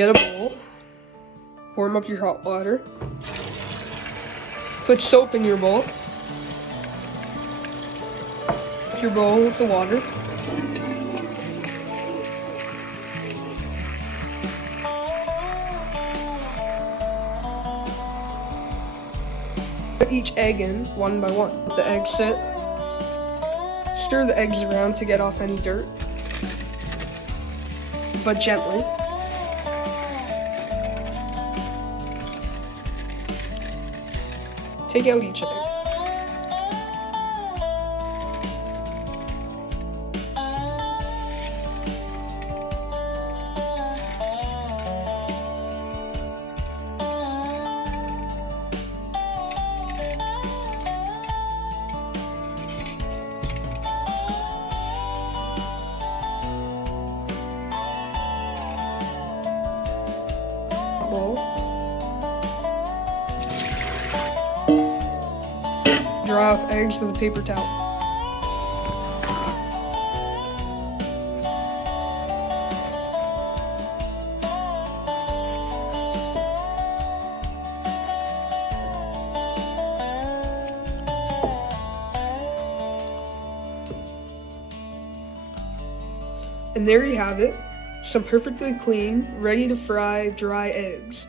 Get a bowl, warm up your hot water, put soap in your bowl, fill your bowl with the water, put each egg in one by one. Let the eggs sit. Stir the eggs around to get off any dirt, but gently. Take out each egg. Bowl. Dry off eggs with a paper towel. And there you have it, some perfectly clean, ready to fry dry eggs.